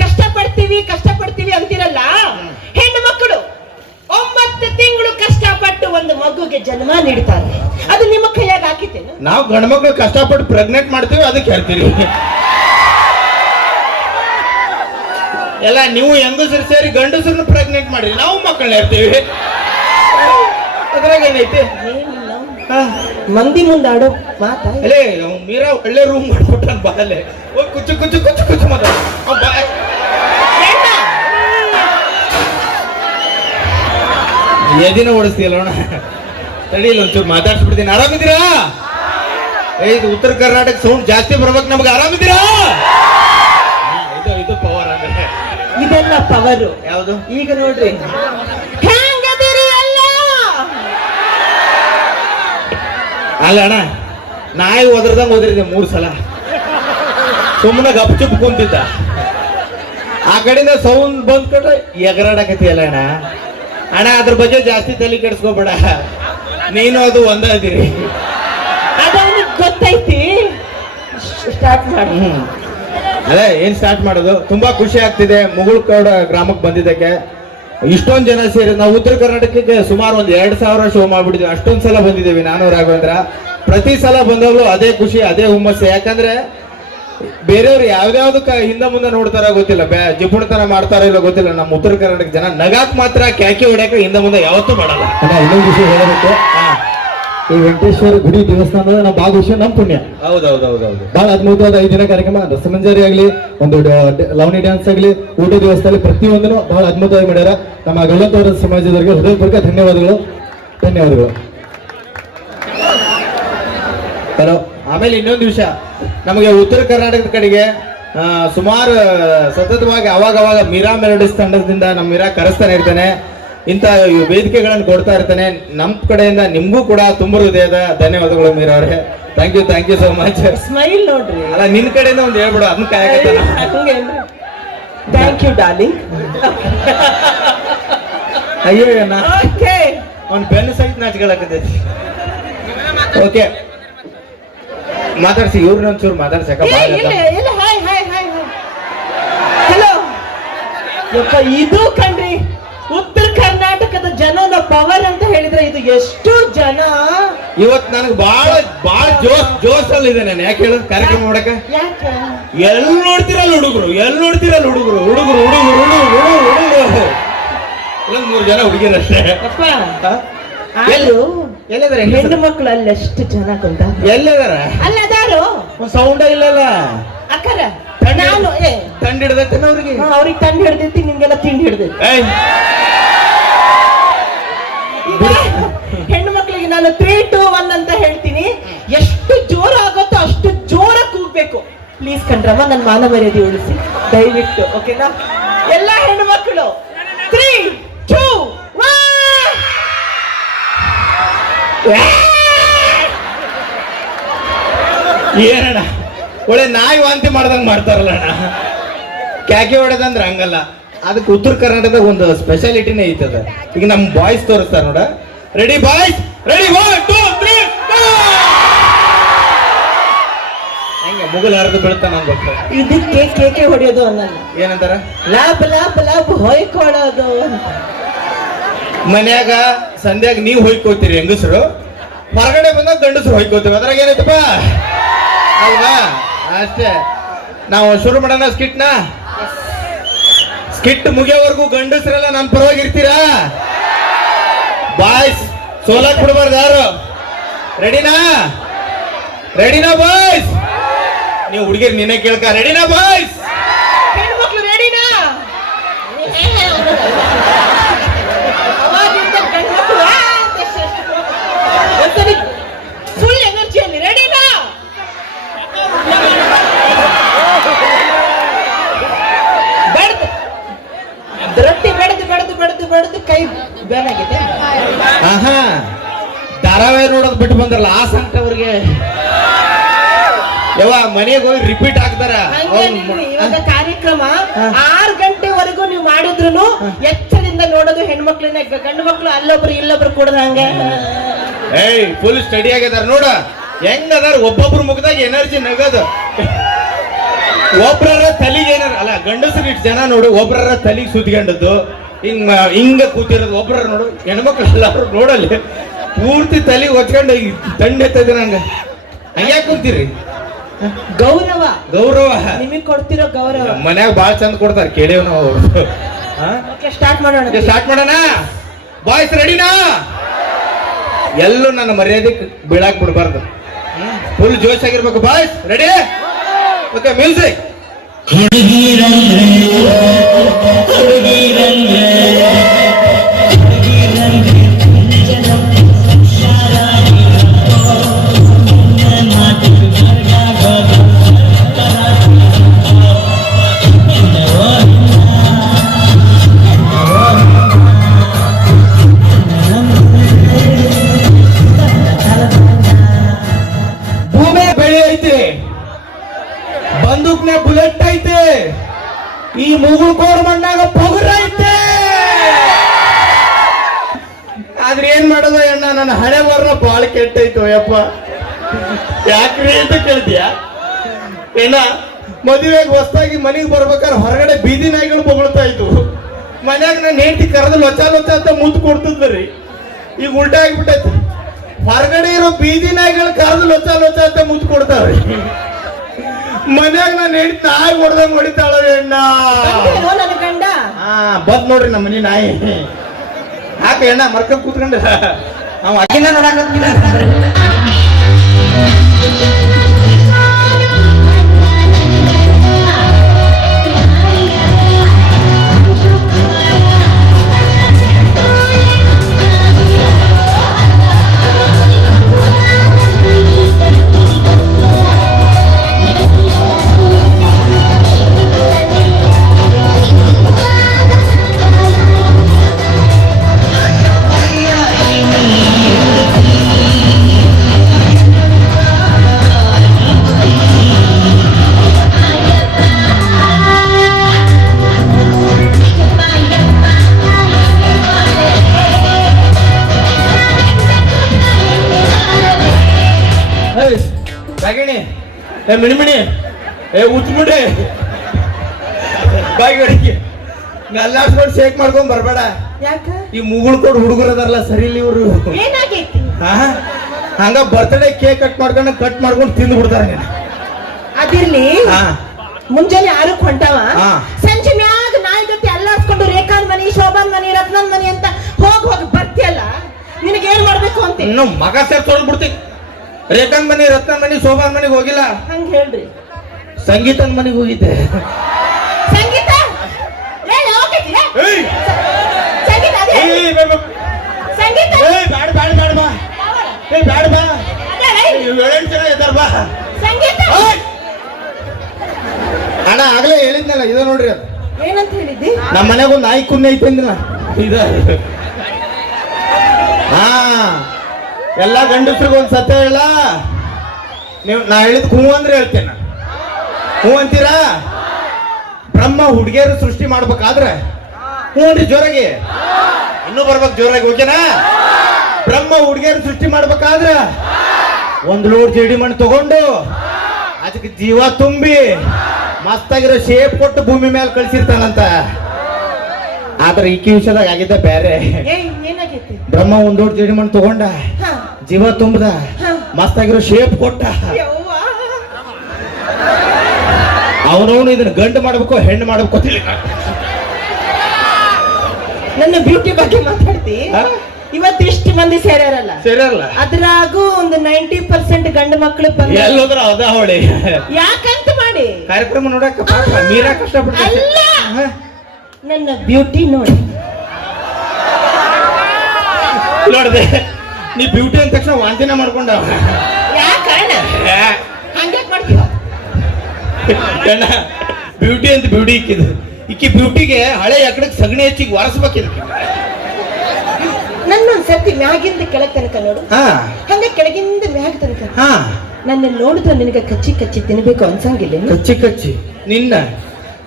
ಕಷ್ಟ ಪಡ್ತೀವಿ ಕಷ್ಟ ಪಡ್ತೀವಿ ಅಂತಿರಲ್ಲ ಹೆಣ್ಣು ಮಕ್ಕಳು ಒಂಬತ್ತು ತಿಂಗಳು ಕಷ್ಟಪಟ್ಟು ಒಂದು ಮಗುಗೆ ಜನ್ಮ ನೀಡ್ತಾರೆ. ಅದು ನಿಮ್ಮ ಕೈಯಾಗ ಹಾಕಿದ್ದೇನೆ? ನಾವು ಗಂಡು ಮಕ್ಕಳು ಕಷ್ಟಪಟ್ಟು ಪ್ರೆಗ್ನೆಂಟ್ ಮಾಡ್ತೀವಿ ಅದಕ್ಕೆ ಹೇಳ್ತೀರಿ. ಎಲ್ಲ ನೀವು ಹೆಂಗಸರು ಸೇರಿ ಗಂಡಸರು ಪ್ರೆಗ್ನೆಂಟ್ ಮಾಡಿರಿ ನಾವು ಮಕ್ಕಳನ್ನ ಇರ್ತೀವಿ. ಅದ್ರಾಗ ಏನೈತಿ. ಮಂದಿ ಮುಂದೆ ಆಡೋ ಮಾತಾ? ಅಲ್ಲೇ ಅವ್ನ್ ಮೀರಾ ಒಳ್ಳೆ ರೂಮ್ ಮಾಡ್ಕೊಟ್ಟ ಬಾಲೆ ಓ ಕುಚ್ಚು ಕುಚ್ಚು ಕುಚ್ಚು ಕುಚ್ಚು ಮಾತಾಡ. ಎದಿನ ಓಡಿಸ್ತೀಯಲ್ಲ ಅಣ್ಣ ತಡಿ ಇಲ್ಲ ಒಂಚೂರು ಮಾತಾಡ್ಸ್ಬಿಡ್ತೀನಿ. ಆರಾಮಿದ್ದೀರಾ? ಏ ಇದು ಉತ್ತರ ಕರ್ನಾಟಕ ಸೌಂಡ್ ಜಾಸ್ತಿ ಬರ್ಬೇಕು ನಮ್ಗೆ. ಆರಾಮಿದ್ದೀರಾ? ಇದು ಇದು ಪವರ್ ಅಂದ್ರೆ. ಇದೆಲ್ಲ ಪವರು ಯಾವುದು? ಈಗ ನೋಡ್ರಿ. ಅಲ್ಲ ಅಣ್ಣ ನಾಯಿ ಒದ್ರದಂಗ ಓದ್ರಿದ್ದೆ ಮೂರು ಸಲ. ಸುಮ್ಮನೆ ಗಪ್ ಚುಪ್ ಕುಂತಿದ್ದ. ಆ ಕಡೆಯಿಂದ ಸೌಂಡ್ ಬಂದ್ ಕೊಟ್ರೆ ಎಗರಾಡಕತ್ತಿಯಲ್ಲ ಅಣ್ಣ. ಅಣ್ಣ ಅದ್ರ ಬಗ್ಗೆ ಜಾಸ್ತಿ ತಲೆ ಕೆಡಿಸ್ಕೋಬೇಡ. ನೀನು ಅದು ಒಂದ ಅದಿರಿ ಗೊತ್ತೈತಿ. ಸ್ಟಾರ್ಟ್ ಮಾಡಿ. ಅದೇ ಏನ್ ಸ್ಟಾರ್ಟ್ ಮಾಡೋದು? ತುಂಬಾ ಖುಷಿ ಆಗ್ತಿದೆ. ಮುಗುಳ್ಕೋಡ ಗ್ರಾಮಕ್ಕೆ ಬಂದಿದ್ದಕ್ಕೆ. ಇಷ್ಟೊಂದ್ ಜನ ಸೇರಿ ನಾವು ಉತ್ತರ ಕರ್ನಾಟಕಕ್ಕೆ ಸುಮಾರು ಒಂದು ಎರಡು ಸಾವಿರ ಶೋ ಮಾಡ್ಬಿಟ್ಟಿದ್ವಿ. ಅಷ್ಟೊಂದು ಸಲ ಬಂದಿದ್ದೀವಿ ನಾನು ರಾಘವೇಂದ್ರ. ಪ್ರತಿ ಸಲ ಬಂದವಳು ಅದೇ ಖುಷಿ ಅದೇ ಹುಮ್ಮಸ್ಸು. ಯಾಕಂದ್ರೆ ಬೇರೆಯವ್ರು ಯಾವ್ದಾವ್ದಕ್ಕ ಹಿಂದೆ ಮುಂದೆ ನೋಡ್ತಾರ ಗೊತ್ತಿಲ್ಲ. ಬ್ಯಾ ಜಿಪುಣತನ ಮಾಡ್ತಾರೋ ಇಲ್ಲ ಗೊತ್ತಿಲ್ಲ. ನಮ್ಮ ಉತ್ತರ ಕರ್ನಾಟಕ ಜನ ನಗಾಕ್ ಮಾತ್ರ ಕ್ಯಾಕಿ ಹೊಡ್ಯಾಕ ಹಿಂದೆ ಮುಂದೆ ಯಾವತ್ತೂ ಮಾಡಲ್ಲ. ಇನ್ನೊಂದು ವಿಷಯ ಹೇಳಬೇಕು. ಹಾ. ಈ ವೆಂಕಟೇಶ್ವರ ಗುಡಿ ದೇವಸ್ಥಾನ ನಮ್ಮ ಭಾಗವಹಿಸಿ ನಮ್ಮ ಪುಣ್ಯ. ಹೌದೌದೌದೌದು. ಬಹಳ ಅದ್ಭುತವಾದ ಐದು ದಿನ ಕಾರ್ಯಕ್ರಮ. ರಸಮಂಜರಿ ಆಗಲಿ ಒಂದು ಲವಣಿ ಡ್ಯಾನ್ಸ್ ಆಗಲಿ ಊಟ ದೇವಸ್ಥಾನ ಪ್ರತಿಯೊಂದನ್ನು ಬಹಳ ಅದ್ಭುತವಾಗಿ ಮಾಡ್ಯಾರ. ನಮ್ಮ ಗಲ್ಲಂತವರ ಸಮಾಜದವರಿಗೆ ಹೃದಯಪೂರ್ವಕ ಧನ್ಯವಾದಗಳು. ಧನ್ಯವಾದಗಳು. ಆಮೇಲೆ ಇನ್ನೊಂದು ವಿಷಯ. ನಮಗೆ ಉತ್ತರ ಕರ್ನಾಟಕದ ಕಡೆಗೆ ಸುಮಾರು ಸತತವಾಗಿ ಅವಾಗವಾಗ ಅವಾಗ ಮೀರಾ ಮೆಲೋಡಿಸ್ ತಂಡದಿಂದ ನಮ್ಮ ಮೀರಾ ಕರೆಸ್ತಾನೆ ಇರ್ತಾನೆ. ಇಂಥ ವೇದಿಕೆಗಳನ್ನು ಕೊಡ್ತಾ ಇರ್ತಾನೆ. ನಮ್ಮ ಕಡೆಯಿಂದ ನಿಮಗೂ ಕೂಡ ತುಂಬ ಹೃದಯದ ಧನ್ಯವಾದಗಳು ಮೀರಾ ಅವರೇ. Thank you thank you so much smile ನೋಡ್ರಿ. ಅಲ್ಲ ನಿನ್ನ ಕಡೆಯಿಂದ ಒಂದು ಹೇಳ್ಬಿಡು ಅದನ್ನ ಥ್ಯಾಂಕ್ ಯು ಡಾರ್ಲಿಂಗ್ ಅಯ್ಯೋ ಓಕೆ ಅವ್ನ ಬೆನ್ನು ಸಹಿತ ನಾಚ್ಕೊಳಕತ್ತೈತಿ ಓಕೆ ಮಾತಾಡ್ಸಿ ಇವ್ರನ್ನ ಒಂಚೂರು ಮಾತಾಡ್ಸಕ ಇಲ್ಲ ಇಲ್ಲ ಹಾಯ್ ಹಾಯ್ ಹಾಯ್ ಹಲೋ ಯಪ್ಪ ಇದು ಕಣ್ರಿ. ಪವರ್ ಅಂತ ಹೇಳಿದ್ರೆ ಇದು ಎಷ್ಟು ಜನ? ಇವತ್ ನನಗೆ ಬಾಳ ಬಾಳ ಜೋಶ್ ಜೋಶ್ ಅಲ್ಲಿ ಇದೆ ನಾನು. ಯಾಕೆ ಹೇಳೋದು ಕಾರ್ಯಕ್ರಮ ಮಾಡಕ ಯಾಕೆ? ಎಲ್ ನೋಡ್ತಿರಲ್ಲ ಹುಡುಗರು ಎಲ್ ನೋಡ್ತಿರಲ್ಲ ಹುಡುಗರು? ಹುಡುಗರು ಹುಡುಗರು ಹುಡುಗರು ಹುಡುಗರು ಹುಡುಗರು. ಇಲ್ಲ ಮೂರು ಜನ ಹುಡುಗಿರಷ್ಟೇ ಅಪ್ಪ ಎಲ್ಲು ಎಲ್ಲದಾರ ಎಲ್ಲಿದಾರೆ ಹೆಣ್ಣು ಮಕ್ಕಳು ಅಲ್ಲಿ ಎಷ್ಟು ಜನ ಗೊತ್ತಾ? ಎಲ್ಲಿದ್ದಾರೆ ಅಲ್ಲ ಅದಾರು ಸೌಂಡ ಇಲ್ಲಲ್ಲ? ಅಕ್ಕರ ನಾನು ತಂಡ ಹಿಡ್ದೈತೆ ಅವ್ರಿಗೆ? ಅವ್ರಿಗೆ ತಂಡ ಹಿಡ್ದೈತಿ ನಿಮ್ಗೆಲ್ಲ ತಿಂಡಿ ಹಿಡ್ದೈತಿ. ಹೆಣ್ಣು ಮಕ್ಕಳಿಗೆ ನಾನು ತ್ರೀ ಟು ಒನ್ ಅಂತ ಹೇಳ್ತೀನಿ. ಎಷ್ಟು ಜೋರ ಆಗುತ್ತೋ ಅಷ್ಟು ಜೋರ ಕೂಗ್ಬೇಕು. ಪ್ಲೀಸ್ ಕಂಡ್ರಮ್ಮ ನನ್ನ ಮಾನ ಮರ್ಯಾದೆ ಉಳಿಸಿ. ದಯವಿಟ್ಟು ಓಕೆನಾ ಎಲ್ಲ ಹೆಣ್ಣು ಮಕ್ಕಳು. ತ್ರೀ ಟೂ ಏನಣ್ಣ? ಒಳ್ಳೆ ನಾಯಿ ವಾಂತಿ ಮಾಡ್ದಂಗೆ ಮಾಡ್ತಾರಲ್ಲ ಅಣ್ಣ. ಕ್ಯಾಕೆ ಹೊಡೆದಂದ್ರೆ ಹಂಗಲ್ಲ. ಅದಕ್ಕೆ ಉತ್ತರ ಕರ್ನಾಟಕದಾಗ ಒಂದು ಸ್ಪೆಷಾಲಿಟಿನೇ ಐತದ ಈಗ ನಮ್ ಬಾಯ್ಸ್ ತೋರಿಸ್ತಾರ ನೋಡ. Ready boys ready one two three ಹೆಂಗೆ ಮುಗಲ್ ಹರಿದು ಬೀಳ್ತಾನ ಅನ್ಬೇಕು ಇದಕ್ಕೆ ಕೇಕೆ ಹೊಡೆಯೋದು ಅನ್ನಲ್ಲ. ಏನಂತಾರ? ಲಾಭ ಲಾಭ ಲಾಭ ಹೊಯ್ಕೊಳ್ಳೋದು ಅಂತ. ಮನ್ಯಾಗ ಸಂಧ್ಯಾಗ ನೀವು ಹೊಯ್ಕೋತೀರಿ ಹೆಂಗಸರು? ಹೊರಗಡೆ ಬಂದಾಗ ಗಂಡಸರು ಹೊಯ್ಕೋತೀವಿ ಅದ್ರಾಗ ಏನೈತಪ್ಪ? ಅಲ್ವಾ? ಅಷ್ಟೇ. ನಾವು ಶುರು ಮಾಡೋಣ ಸ್ಕಿಟ್ನ ಸ್ಕಿಟ್ ಮುಗಿಯೋವರೆಗೂ ಗಂಡಸರೆಲ್ಲ ನನ್ನ ಪರವಾಗಿ ಇರ್ತೀರಾ? ಬಾಯ್ಸ್ ಸೋಲಾಕ್ ಬಿಡಬಾರ್ದು ಯಾರು? ರೆಡಿನಾ ರೆಡಿನಾ ಬಾಯ್ಸ್ ನೀವು ಹುಡುಗಿರ್ ನಿನ್ನೆ ಕೇಳ್ಕ ರೆಡಿನಾ ಬಾಯ್ಸ್ ಹೆಣ್ಮಕ್ಳು ರೆಡಿನಾ ಅವಾಗಿಂದ ಗಂಡ್ಮಕ್ಳು, ಆ ಅಂತ ಎಷ್ಟು ಒಂದ್ಸರಿ ಫುಲ್ ಎನರ್ಜಿಯಲ್ಲಿ ರೆಡಿನಾ ಬೆಡ್ದು ರೊಟ್ಟಿ ಬೆಳೆದು ಬೆಳೆದು ಬೆಳೆದು ಬೆಳೆದು ಕೈ ಬೇನಾಗಿದೆ ಆಹಾ ಧಾರಾವಾಹಿ ನೋಡೋದು ಬಿಟ್ಟು ಬಂದ್ರಲ್ಲ ಆ ಸಂಕಟ ಅವ್ರಿಗೆ ಯವ್ವ ಮನೆಗೆ ಹೋಗಿ ರಿಪೀಟ್ ಆಗ್ತಾರ ಇವಾಗ ಕಾರ್ಯಕ್ರಮ ಆರು ಗಂಟೆವರೆಗೂ ನೀವು ಮಾಡಿದ್ರು ಎಚ್ಚರಿಂದ ನೋಡೋದು ಹೆಣ್ಮಕ್ಳನ್ನ ಗಂಡು ಮಕ್ಳು ಅಲ್ಲೊಬ್ರು ಇಲ್ಲೊಬ್ರು ಕೂಡದ ಹಂಗೆ. ಏಯ್ ಫುಲ್ ಸ್ಟಡಿ ಆಗಿದಾರ ನೋಡ. ಹೆಂಗ್ ಅದಾರ ಒಬ್ಬೊಬ್ರು ಮುಗ್ದಾಗ ಎನರ್ಜಿ ನಗದು. ಒಬ್ರರ ತಲಿಗೆ ಏನಾರ ಅಲ್ಲ ಗಂಡಸರು ಇಷ್ಟು ಜನ ನೋಡು ಒಬ್ರರ ತಲಿಗೆ ಸುತ್ಕೊಂಡದ್ದು. ಹಿಂಗ ಹಿಂಗ ಕೂತಿರೋದು ಒಬ್ರ ನೋಡು. ಹೆಣ್ಮಕ್ಳು ಎಲ್ಲಾರು ನೋಡಲ್ಲಿ. ಪೂರ್ತಿ ತಲೆ ಹೊಚ್ಕೊಂಡು ತಂಡ ಎತ್ತದ ನಂಗ. ಹಂಗ್ಯಾಕ್ ಕುಂತೀರಿ? ಗೌರವ. ಗೌರವ. ನಿಮಗ್ ಕೊಡ್ತಿರೋ ಗೌರವ. ಮನ್ಯಾಗ ಬಾಳ ಚಂದ ಕೊಡ್ತಾರ ಕೇಳೇವ್ ನಾವು ಓಕೆ ಸ್ಟಾರ್ಟ್ ಮಾಡೋಣ. ಸ್ಟಾರ್ಟ್ ಮಾಡೋಣ? ಬಾಯ್ಸ್ ರೆಡಿನಾ ಎಲ್ಲೂ ನನ್ನ ಮರ್ಯಾದೆ ಬೀಳಾಕ್ ಬಿಡಬಾರ್ದು. ಫುಲ್ ಜೋಶ್ ಆಗಿರ್ಬೇಕು ಬಾಯ್ಸ್ ರೆಡಿ ಓಕೆ ಮ್ಯೂಸಿಕ್ ಹುಡುಗಿರಂದ್ರೆ ಹುಡುಗಿರಂದ್ರೆ ಬಂದೂಕ್ನೆ ಬುಲೆಟ್ ಐತೆ. ಈ ಮುಗುಳು ಕೋಡ್ ಮಣ್ಣಾಗ ಪೊಗರ ಐತೆ. ಆದ್ರೆ ಏನ್ ಮಾಡೋದು ಅಣ್ಣ, ನನ್ನ ಹಣೆ ವರ್ಣ ಬಾಳ ಕೆಟ್ಟೈತು ಯಪ್ಪ. ಯಾಕ್ರಿ ಅಂತ ಕೇಳ್ತೀಯ? ಏನ ಮದುವೆಗೆ ಹೊಸ್ದಾಗಿ ಮನೆಗೆ ಬರ್ಬೇಕಾದ್ರೆ ಹೊರಗಡೆ ಬೀದಿ ನಾಯಿಗಳು ಬೊಗಳ್ತಾ ಇದ್ವು. ಮನ್ಯಾಗ ನನ್ನ ಹೆಂಡತಿ ಕರೆದು ಲೊಚ ಲೊಚ ಅಂತ ಮುದ್ದು ಕೊಡ್ತಿದ್ರಿ ಈಗ ಉಲ್ಟಾ ಆಗಿಬಿಟ್ಟೈತಿ. ಹೊರಗಡೆ ಇರೋ ಬೀದಿ ನಾಯಿಗಳು ಕರೆದು ಲೊಚ ಲೊಚ ಅಂತ ಮುದ್ದು ಕೊಡ್ತಾವೆ ಮನ್ಯಾಗ ನಾನು ಹೆಂಡತಿ ನಾಯಿ ಹೊಡೆದಂಗ್ ಹೊಡಿತಾಳ ಬಂದೇನೋ ನನ್ನ ಗಂಡ? ಹಾ ಬಂದ್ ನೋಡ್ರಿ ನಮ್ಮ ಮನೆ ನಾಯಿ. ಹಾಕ ಎಣ್ಣ ಮರ್ಕ ಕೂತ್ಕೊಂಡ್ರ? ನಾವು ಅಕ್ಕಿನ ನೋಡಾಕತ್ತಿಲ್ಲ ಏ ಮಿಣಿಮಿಣಿ ಏ ಉಚ್ಬಿಡಿ ಬಾಯಿ ಗಡಿಗೆ ಅಲ್ಲಾಡ್ಸ್ಕೊಂಡು ಶೇಕ್ ಮಾಡ್ಕೊಂಡ್ ಬರ್ಬೇಡ. ಯಾಕ? ಈ ಮುಗುಳ್ ಕೊಡ್ ಹುಡುಗರು ಅದಾರಲ್ಲ ಸರಿ ಇಲ್ಲ ಇವ್ರು. ಏನಾಗೈತಿ? ಹಾ ಹಂಗ ಬರ್ತಡೇ ಕೇಕ್ ಕಟ್ ಮಾಡ್ಕೊಂಡು ಕಟ್ ಮಾಡ್ಕೊಂಡು ತಿಂದು ಬಿಡ್ತಾರೆ ಅದಿರ್ಲಿ? ಹಾ ಮುಂಜಾನೆ ಯಾರು ಹೊಂಟಾವ? ಹಾ. ಸಂಜೆ ಮ್ಯಾಗ ನಾಯಿ ಗತಿ ಅಲ್ಲಾಡ್ಸ್ಕೊಂಡು ರೇಖಾನ್ ಮನಿ ಶೋಭಾನ್ ಮನಿ ರತ್ನನ್ ಮನಿ ಅಂತ ಹೋಗ್ ಹೋಗಿ ಬರ್ತಿಯಲ್ಲ? ನಿನಗೆ ಏನ್ ಮಾಡ್ಬೇಕು ಅಂತ? ಇನ್ನು ಮಗ ಸೇರ್ ತೊಳ್ದು ಬಿಡ್ತೀನಿ ರೇಖಾನ್ ಮನಿ ರತ್ನ ಮನಿ ಶೋಭಾನ್ ಮನೆಗೆ ಹೋಗಿಲ್ಲ? ಹಂಗ ಹೇಳ್ರಿ. ಸಂಗೀತನ್ ಮನೆಗೆ ಹೋಗಿದ್ದೆ. ಸಂಗೀತ? ಅಣ್ಣ ಆಗ್ಲೇ ಹೇಳಿದ್ನಲ್ಲ ಇದ ನೋಡ್ರಿ ಅದು. ಏನಂತ ಹೇಳಿದ್ದಿ? ನಮ್ಮ ಮನೆಗೊಂದು ನಾಯಿ ಕುನ್ನೆ ಐತೆ ಅಂದ್ರ ಇದ. ಹಾ. ಎಲ್ಲ ಗಂಡಸ್ರಿಗೊಂದು ಸತ್ಯ ಹೇಳ. ನೀವು ನಾ ಹೇಳಿದ ಹೂ ಅಂದ್ರೆ ಹೇಳ್ತೇನೆ ಹೂ ಅಂತೀರಾ? ಬ್ರಹ್ಮ ಹುಡುಗಿಯರು ಸೃಷ್ಟಿ ಮಾಡ್ಬೇಕಾದ್ರೆ ಹ್ಞೂ ಅಂದ್ರೆ ಜೋರಾಗಿ. ಇನ್ನೂ ಬರ್ಬೇಕು ಜೋರಾಗಿ, ಓಕೆನಾ? ಬ್ರಹ್ಮ ಹುಡುಗಿಯರು ಸೃಷ್ಟಿ ಮಾಡ್ಬೇಕಾದ್ರೆ ಒಂದು ಲೋಡ್ ಜೇಡಿ ಮಣ್ಣು ತಗೊಂಡು ಅದಕ್ಕೆ ಜೀವ ತುಂಬಿ ಮಸ್ತಾಗಿರೋ ಶೇಪ್ ಕೊಟ್ಟು ಭೂಮಿ ಮೇಲೆ ಕಳ್ಸಿರ್ತಾನಂತ. ಆದ್ರೆ ಈಕಿ ವಿಷಯದಾಗ ಆಗಿದ್ದ ಬೇರೆ. ಏನಾಗೈತಿ? ಬ್ರಹ್ಮ ಒಂದ್ ದೊಡ್ಡ ಜೇಡಿ ಮಣ್ಣು ತಗೊಂಡ ಜೀವ ತುಂಬದ. ಮಸ್ತಾಗಿರೋ ಶೇಪ್ ಕೊಟ್ಟ. ಅವನವನು ಇದನ್ನ ಗಂಡು ಮಾಡ್ಬೇಕು ಹೆಣ್ಣು ಮಾಡ್ಬೇಕು ತಿಳಿ ನನ್ನ ಬ್ಯೂಟಿ ಬಗ್ಗೆ ಮಾತಾಡ್ತಿ? ಇವತ್ತು ಇಷ್ಟು ಮಂದಿ ಸೇರ್ಯಾರಲ್ಲ? ಸೇರ್ಯಾರಲ್ಲ? ಅದ್ರಾಗೂ ಒಂದು ನೈಂಟಿ ಪರ್ಸೆಂಟ್ ಗಂಡು ಮಕ್ಕಳು ಎಲ್ಲೋದ್ರ ಅದ ಅವಳಿ ಯಾಕಂತ ಮಾಡಿ? ಕಾರ್ಯಕ್ರಮ ನೋಡಕ್ಕ ಮೀರಾ ಕಷ್ಟಪಡ್ತಾರೆ. ನನ್ನ ಬ್ಯೂಟಿ ನೋಡಿ. ನೋಡಿದೆ ನೀ ಬ್ಯೂಟಿ ಅಂದ ತಕ್ಷಣ ವಾಂತಿನ ಮಾಡ್ಕೊಂಡ. ಬ್ಯೂಟಿ ಅಂತ ಬ್ಯೂಟಿ ಇಕ್ಕಿದು ಇಕ್ಕಿ ಬ್ಯೂಟಿಗೆ ಹಳೆ ಎಕಡೆ ಸಗಣಿ ಹೆಚ್ಚಿಗೆ ಒರೆಸ್ಬೇಕಿದ್ ನನ್ನ ಒಂದ್ಸರ್ತಿ ಮ್ಯಾಗಿಂದ ಕೆಳಗ್ ತನಕ ನೋಡು. ಹಾ. ಹಂಗ ಕೆಳಗಿಂದ ಮ್ಯಾಗ ತನಕ. ಹಾ. ನನ್ನ ನೋಡಿದ್ರೆ ನಿನಗೆ ಕಚ್ಚಿ ಕಚ್ಚಿ ತಿನ್ಬೇಕು ಅನ್ಸಂಗಿಲ್ಲ ಕಚ್ಚಿ ಕಚ್ಚಿ. ನಿನ್ನ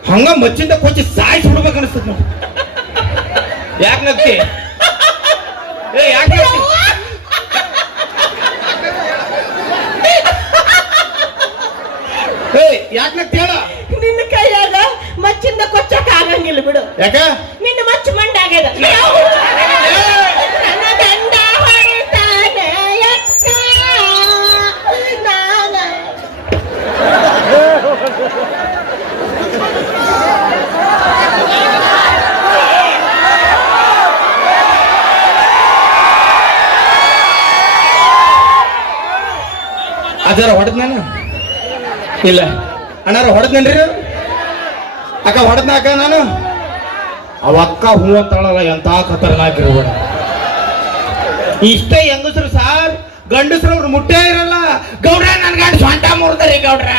ಹಂಗ ಮಚ್ಚಿಂದ ಕೊಚ್ಚಿ ಸಾಯಿಸಿ ಬಿಡ್ಬೇಕು ಅನಿಸ್ತದ ನೋಡಿ. ಯಾಕೆ ನಗ್ತಿ? ಏ ಯಾಕೆ ನಗ್ತಿ? ಏ ಯಾಕೆ ನಗ್ತಿ ಹೇಳ? ನಿನ್ನ ಕೈಯಾಗ ಮಚ್ಚಿಂದ ಕೊಚ್ಚಕ್ಕೆ ಆಗಂಗಿಲ್ಲ ಬಿಡು. ಯಾಕ? ನಿನ್ನ ಮಚ್ಚ ಮಂಡಾಗ್ಯದ ಅಜ್ಜಾರ ಹೊಡೆದ್ ನಾನು? ಇಲ್ಲ. ಅಣ್ಣಾರ ಹೊಡೆದ್ನೇನ್ರಿ ಅಕ್ಕ ಹೊಡೆದ್ನ ಅಕ್ಕ ನಾನು? ಅವ ಅಕ್ಕ ಹೂ ಅಂತಾಳಲ್ಲ ಎಂತ ಖತರ್ನಾಕ್ ಇರ್ಬೇಡ. ಇಷ್ಟೇ ಹೆಂಗಸ್ರು ಸಾರ್, ಗಂಡಸ್ರು ಅವ್ರು ಮುಟ್ಟೇ ಇರಲ್ಲ. ಗೌಡ್ರ ನನ್ ಗಂಡ ಸ್ವಂಟ ಮುರಿದ್ರಿ ಗೌಡ್ರ.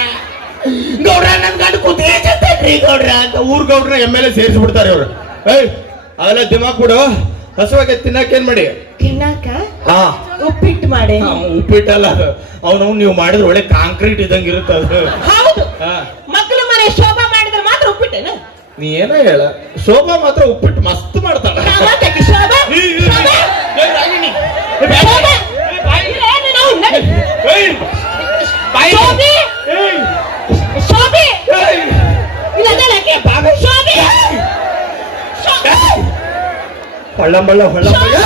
ಗೌಡ್ರ ನನ್ ಗಂಡ ಕುತ್ತಿಗೆ ಗೌಡ್ರ ಅಂತ ಊರ್ ಗೌಡ್ರ ಎಂ ಎಲ್ ಎ ಸೇರಿಸ್ಬಿಡ್ತಾರೆ ಅವ್ರು ಏಯ್ ಅದೆಲ್ಲ ದಿಮಾಕ್ ಬಿಡು. ಹಸುವಾಗೆ ತಿನ್ನಕ್ಕೆ ಏನ್ ಮಾಡಿ ತಿನ್ನಾಕ ಹಾ ಉಪ್ಪಿಟ್ಟು ಮಾಡಿ ಉಪ್ಪಿಟ್ಟಲ್ಲ ಅದು ಅವನು ನೀವು ಮಾಡಿದ್ರೆ ಒಳ್ಳೆ ಕಾಂಕ್ರೀಟ್ ಇದ್ದಂಗೆ ಇರುತ್ತೆ ಅದು ಹೌದು ಹಾ. ಮಕ್ಕಳು ಮನೆ ಶೋಭಾ ಮಾಡಿದ್ರೆ ಮಾತ್ರ ಉಪ್ಪಿಟ್ಟೇನು ನೀ ಏನ ಹೇಳ ಶೋಭಾ ಮಾತ್ರ ಉಪ್ಪಿಟ್ಟು ಮಸ್ತ್ ಮಾಡ್ತಾಳ ಶೋಭೆ. ಹೊಳ್ಳಂಬಳ್ಳ ಹೊಳ್ಳಂಬಳ್ಳ.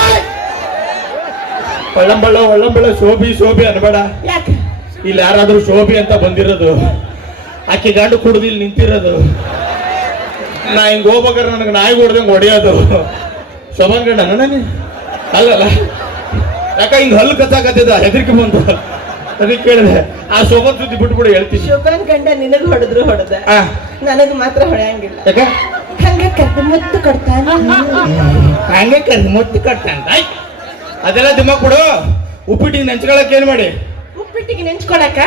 ಹೊಳ್ಳಂಬಳ್ಳ ಹೊಳ್ಳಂಬಳ್ಳ ಶೋಭಿ ಶೋಭಿ ಅನ್ಬೇಡ. ಇಲ್ಲಿ ಯಾರಾದ್ರೂ ಶೋಭಿ ಅಂತ ಬಂದಿರೋದು. ಆಕೆ ಗಂಡು ಕುಡ್ದು ಇಲ್ಲಿ ನಿಂತಿರೋದು. ನಾ ಹಿಂಗ್ ಹೋಗ್ಬೇಕಾದ್ರೆ ನನಗೆ ನಾಯಿ ಹೊಡ್ದಂಗೆ ಹೊಡೆಯೋದು. ಶೋಭನ್ ಗಂಡ ನನಗೆ ಅಲ್ಲಲ್ಲ. ಯಾಕ ಹಿಂಗ್ ಹಲ್ಲು ಕತ್ತಾಕತ್ತಿದ ಹೆದರಿಕೆ ಬಂತು. ಅದಕ್ಕೆ ಕೇಳಿದೆ. ಆ ಶೋಭನ್ ಸುದ್ದಿ ಬಿಟ್ಬಿಡು ಹೇಳ್ತೀನಿ. ಶೋಭನ್ ಗಂಡ ನಿನಗ್ ಹೊಡೆದ್ರು ಹೊಡೆದ. ನನಗ್ ಮಾತ್ರ ಹೊಡೆಯಂಗಿಲ್ಲ ಯಾಕ? ಕದ್ದು ಮುತ್ತು ಕೊಡ್ತಾನ ಹಂಗೆ ಕರ್ದು ಮುತ್ತು ಕಟ್ಟಂತ ಅದೆಲ್ಲ ದಿಮ್ಮ ಕೊಡು ಉಪ್ಪಿಟ್ಟಿಗೆ ನೆಂಚ್ಕೊಳಕ್ ಏನ್ ಮಾಡಿ? ಉಪ್ಪಿಟ್ಟಿಗೆ ನೆಂಚ್ಕೊಳಕ?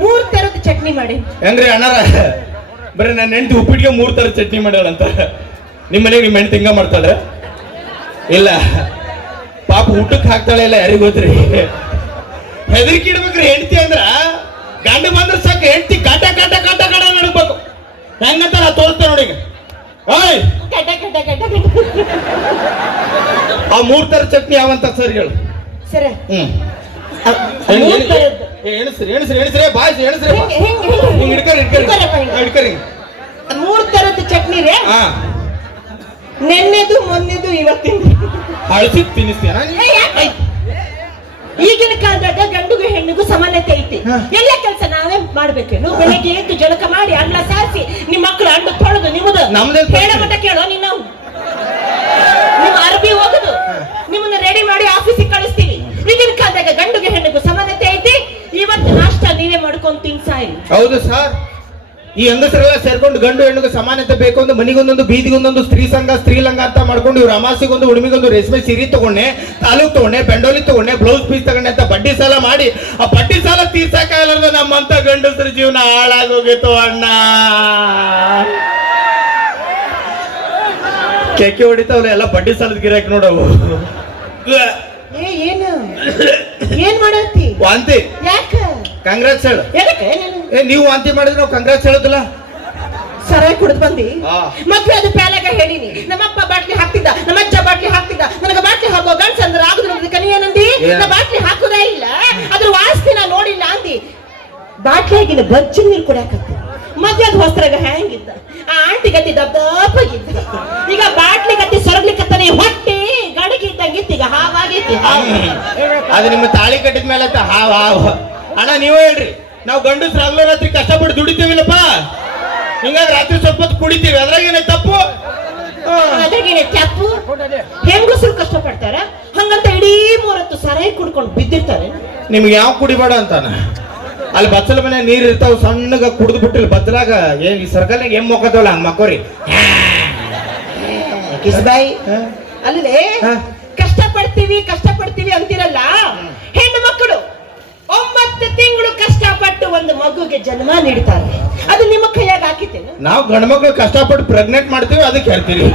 ಮೂರ್ ತರದ ಚಟ್ನಿ ಮಾಡಿ. ಹೆಂಗ್ರಿ ಅಣ್ಣಾರ? ಬರೀ ನನ್ನ ಹೆಂಡತಿ ಉಪ್ಪಿಟ್ಟಿಗೆ ಮೂರ್ ತರ ಚಟ್ನಿ ಮಾಡ್ಯಾಳಂತ. ನಿಮ್ಮ ಮನೆಗೆ ನಿಮ್ಮ ಹೆಂಡತಿ ಹಿಂಗ ಮಾಡ್ತಾಳೆ? ಇಲ್ಲ. ಪಾಪ ಊಟಕ್ಕೆ ಹಾಕ್ತಾಳೆ ಇಲ್ಲ ಯಾರಿಗೆ ಗೊತ್ತ್ರಿ? ಹೆದರಿಕೆ ಇಡ್ಬೇಕ್ರಿ ಹೆಂಡತಿ ಅಂದ್ರ. ಗಂಡ ಬಂದ್ರೆ ಸಾಕು ಹೆಂಡತಿ ಕಾಟ ಕಾಟ ಕಾಟ ಕಾಟ ನಡಬೇಕು ಹೆಂಗಂತ ನಾ ತೋರಿಸ್ತೇನೆ ನೋಡಿ ಆ ಮೂರ್ ತರ ಚಟ್ನಿ ಯಾವಂತ ಸರ್ ಹೇಳು? ಸರಿ. ಹ್ಮ್. ಮೂರ್ ತರದ್ದು ಎಣಸ್ರಿ ಎಣಸ್ರಿ ಎಣಸ್ರಿ. ಬಾಯ್ಸ್ ಎಣಸ್ರಿ. ಹೆಂಗ್ ಹೆಂಗ್ ಹೆಂಗ್ ಹಿಂಗ್ ಹಿಡ್ಕರಿ ಮೂರ್ ತರದ ಚಟ್ನಿ ರೇ? ನೆನ್ನೆದು ಮೊನ್ನೆದು ಇವತ್ತಿನ ಅಳಿಸಿ ಯಾಕೆ? ಈಗಿನ ಕಾಲದಾಗ ಗಂಡುಗೂ ಹೆಣ್ಣಿಗೂ ಸಮಾನತೆ ಐತಿ. ಎಲ್ಲ ಕೆಲಸ ನಾವೇ ಮಾಡ್ಬೇಕೇನು? ಬೆಳಗ್ಗೆ ಎದ್ದು ಜಳಕ ಮಾಡಿ ಅನ್ನ ಸಾರಿಸಿ ನಿಮ್ಮ ಮಕ್ಕಳು ಅಣ್ಣ ತೊಳೆದು ನಿಮ್ಮದು ಹೇಳ? ಮಟ್ಟ ಕೇಳೋ ನಿನ್ನ ನಿಮ್ಮ ಅರಬಿ ಹೋಗುದು. ನಿಮ್ಮನ್ನ ರೆಡಿ ಮಾಡಿ ಆಫೀಸಿಗೆ ಕಳಿಸ್ತೀವಿ. ಈಗಿನ ಕಾಲದಾಗ ಗಂಡುಗೆ ಹೆಣ್ಣಿಗೂ ಸಮಾನತೆ ಐತಿ. ಇವತ್ತು ನಾಷ್ಟ ನೀವೇ ಮಾಡ್ಕೊಂಡ್ ತಿನ್ಸಾಯಿ ಹೌದು ಸರ್ ಈ ಹೆಂಗಸರೆಲ್ಲ ಸೇರ್ಕೊಂಡು ಗಂಡು ಹೆಣ್ಣಿಗೆ ಸಮಾನತೆ ಬೇಕು ಅಂದ್ರೆ ಮನಿಗೊಂದೊಂದು ಬೀದಿಗೊಂದೊಂದು ಸ್ತ್ರೀ ಸಂಘ ಸ್ತ್ರೀಲಂಗ ಅಂತ ಮಾಡ್ಕೊಂಡು ಇವ್ರು ಅಮಾಸಿಗೊಂದು ಹುಡುಮಿಗೊಂದು ರೇಷ್ಮೆ ಸೀರೆ ತಗೊಂಡೆ ತಾಲೂಕ್ ತಗೊಂಡೆ ಬೆಂಡೋಲಿ ತಗೊಂಡೆ ಬ್ಲೌಸ್ ಪೀಸ್ ತಗೊಂಡೆ ಅಂತ ಬಡ್ಡಿ ಸಾಲ ಮಾಡಿ ಆ ಬಡ್ಡಿ ಸಾಲ ತೀರ್ಸಕ್ಕಾಗಲ್ಲ ನಮ್ಮಂತ ಗಂಡಸರ ಜೀವನ ಹಾಳಾಗೋಗಿತ್ತು ಅಣ್ಣ. ಕೆಕ್ಕೆ ಹೊಡಿತಾವಲ್ಲ ಎಲ್ಲ ಬಡ್ಡಿ ಸಾಲದ ಗಿರಾಕ್ ನೋಡವು ಏನು? ಏನ್ ಮಾಡತ್ತಿ? ವಾಂತಿ. ಯಾಕ? ಕಾಂಗ್ರೆಸ್ ಹೇಳು. ಏ ನೀವು ವಾಂತಿ ಮಾಡಿದ್ರೆ ನಾವು ಕಾಂಗ್ರೆಸ್ ಹೇಳುದಿಲ್ಲ? ಸರಾಯಿ ಕುಡಿದು ಬಂದಿ? ಮತ್ತೆ ಮದ್ವೆ ಅದು ಪ್ಯಾಲಾಗ ಹೇಳಿನಿ. ನಮ್ಮಪ್ಪ ಬಾಟ್ಲಿ ಹಾಕ್ತಿದ್ದ ನಮ್ಮ ಅಜ್ಜ ಬಾಟ್ಲಿ ಹಾಕ್ತಿದ್ದ. ನನಗೆ ಬಾಟ್ಲಿ ಹಾಕೋ ಗಂಡ್ಸ ಅಂದ್ರೆ ಆಗುದ್ರೆ ಅದಕ್ಕೆ ಕನಿ ಏನಂದಿ ನಾ ಬಾಟ್ಲಿ ಹಾಕುದೇ ಇಲ್ಲ. ಅದ್ರ ವಾಸ್ತಿ ನಾ ನೋಡಿಲ್ಲ ಅಂದಿ. ಬಾಟ್ಲಿಯಾಗಿನ ಬಜ್ಜಿ ನೀರು ಕುಡಿಯಾಕತ್ತ. ಅದು ಹೊಸ್ತ್ರಾಗ ಹ್ಯಾಂಗಿದ್ದ? ಆ ಆಂಟಿ ಗತಿ ದಪ್ಪಾಗಿದ್ದ ಈಗ ಬಾಟ್ಲಿ ಗತಿ ಸೊರಗ್ಲಿಕ್ಕತ್ತಾನೆ ಹೊಟ್ಟಿ ಗಡಗಿ ಇದ್ದಂಗಿತ್ತು ಈಗ ಹಾವಾಗಿತ್ತು. ಹಾವು. ಅದು ನಿಮ್ಮ ತಾಳಿ ಕಟ್ಟಿದ ಮೇಲೆ ಹಾವ ಹಾವ್ ಹಾವ್. ಅಣ್ಣ ನೀವು ಹೇಳ್ರಿ. ನಾವು ಗಂಡಸ್ರ ಹಗಲ ರಾತ್ರಿ ಕಷ್ಟಪಟ್ಟು ದುಡಿತೀವಿಲ್ಲಪ್ಪ. ಹಿಂಗಾಗಿ ರಾತ್ರಿ ಸ್ವಲ್ಪ ಹೊತ್ತು ಕುಡಿತೀವಿ. ಅದ್ರಾಗೇನೆ ತಪ್ಪು. ಅದ್ರಾಗೇನೆ ತಪ್ಪು? ಹೆಂಗಸರು ಕಷ್ಟಪಡ್ತಾರ? ಹಂಗಂತ ಇಡೀ ಮೂರತ್ತು ಸರಾಯಿ ಕುಡ್ಕೊಂಡು ಬಿದ್ದಿರ್ತಾರೆ. ನಿಮ್ಗೆ ಯಾವ ಕುಡಿಬೇಡ ಅಂತಾನ? ಅಲ್ಲಿ ಬಚ್ಚಲ ಮನೆ ನೀರ್ ಇರ್ತಾವ ಸಣ್ಣಗ ಕುಡಿದು ಬಿಟ್ಟಿಲ್ಲ ಬಚ್ಚಲಾಗ ಏನ್ ಈ ಸರ್ಕಲ್ನಾಗ ಏನ್ ಮೊಕ್ಕತ್ತವಲ್ಲ ಹಂಗ ಮಕ್ಕೋರಿ? ಕಿಸ್ಬಾಯಿ ಅಲ್ಲೇ ಅಲ್ಲೇ ಪಡ್ತೀವಿ ಕಷ್ಟಪಡ್ತೀವಿ ಕಷ್ಟಪಡ್ತೀವಿ ಅಂತಿರಲ್ಲ? ಒಂಬತ್ತು ತಿಂಗಳು ಕಷ್ಟಪಟ್ಟು ಒಂದು ಮಗುಗೆ ಜನ್ಮ ನೀಡ್ತಾರೆ. ಅದು ನಿಮ್ಮ ಕೈಯಾಗ ಹಾಕಿದ್ದೇನೆ? ನಾವು ಗಂಡ ಮಕ್ಕಳು ಕಷ್ಟಪಟ್ಟು ಪ್ರೆಗ್ನೆಂಟ್ ಮಾಡ್ತೀವಿ ಅದಕ್ಕೆ ಹೇಳ್ತೀವಿ.